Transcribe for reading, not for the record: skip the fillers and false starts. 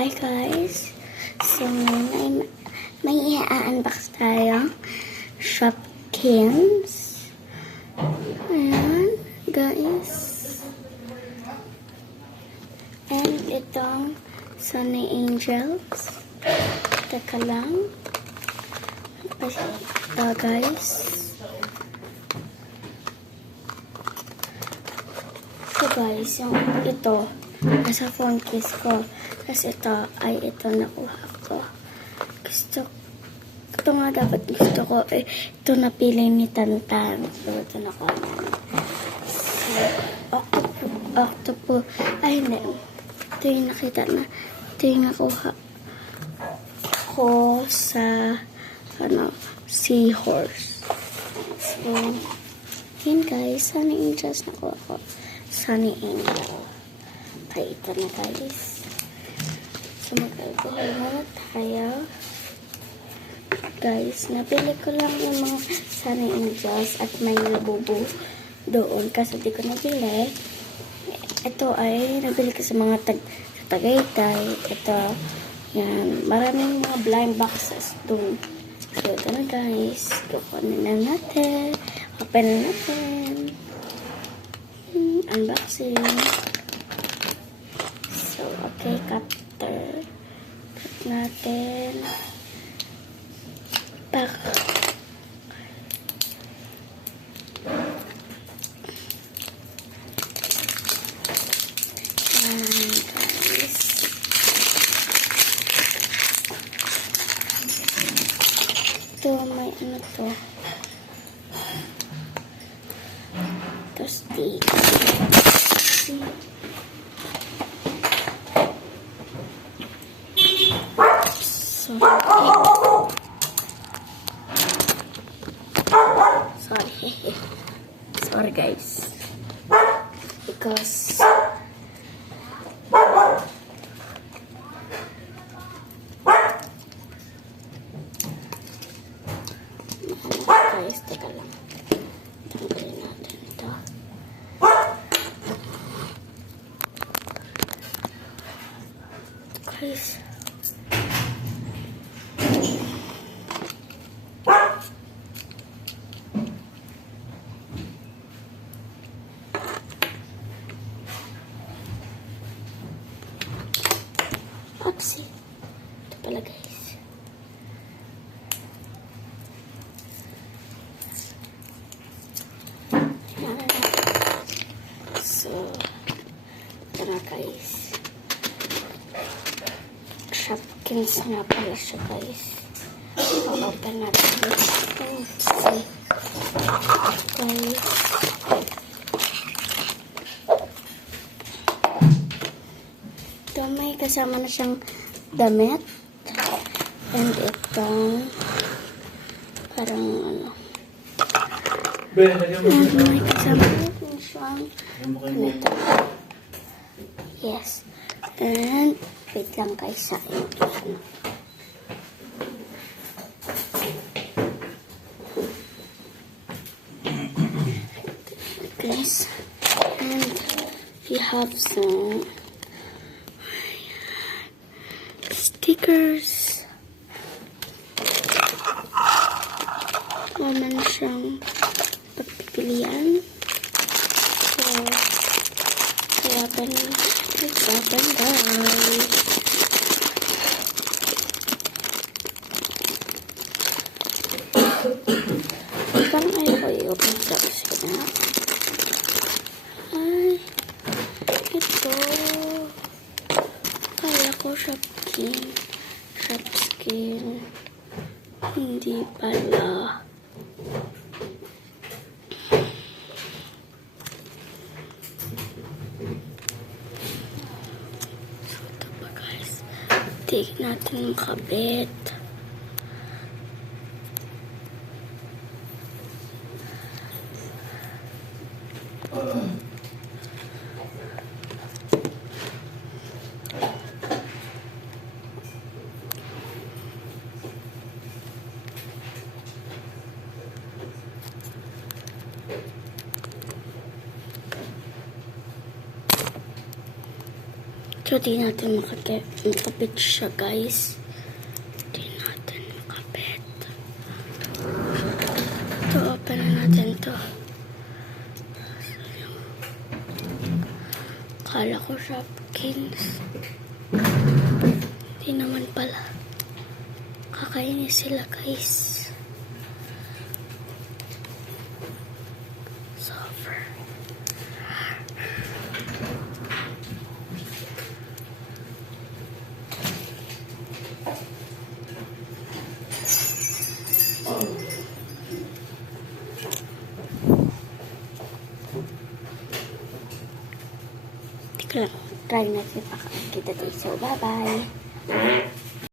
Hi guys! So ngayon may i-unbox tayo Shopkins. Ayan guys. And itong Sunny Angels. Teka lang. Ito guys. So guys, yung ito nasa phone case ko. Tapos ito ay ito nakuha ko. Ito nga dapat gusto ko. Ito napili ni Tantan. So ito nakuha niya. So, octopus. Ay hindi. Ito yung nakita na. Ito yung nakuha ko sa seahorse. So, yun guys. Sunny Angels nakuha ko. Sunny Angel. Ay, ito na guys. So, mag-alcohol muna tayo. Guys, napili ko lang yung mga Sunny Angels at may labubo doon kasi di ko nabili. Ito ay nabili ko sa mga Tagaytay. Ito, yan. Maraming mga blind boxes doon. So, ito na guys. Kukunin na natin. Open na natin. Unboxing. So, okay, cutter. Cut natin. Pack. Ayan, guys. Ito, may ano to. Tapos dito. Sorry guys, because guys, teka lang, tanggalin natin ito. Guys, oopsie. Ito pala guys. So, ito na guys. Shopkins nga pala siya guys. Open natin. Oopsie. Guys. Ito may kasama na siyang damit. And itong parang ano. May kasama na siyang ganito. Yes. And wait lang guys sa inyo. Guys. And we have some stickers. Naman siyang pagpipilian. So, open guys. Parang ayaw ko i-open sa kasi na. Ay, ito. Kala ko Shopkins. Hindi pala. So, ito pa guys. Take natin yung kabit. So, di natin makapit siya, guys. Di natin makapit. Ito, open na natin to. Kala ko Shopkins. Di naman pala. Kakainis sila, guys. Software. Tika lang. Try natin pakakita dito. So, bye-bye.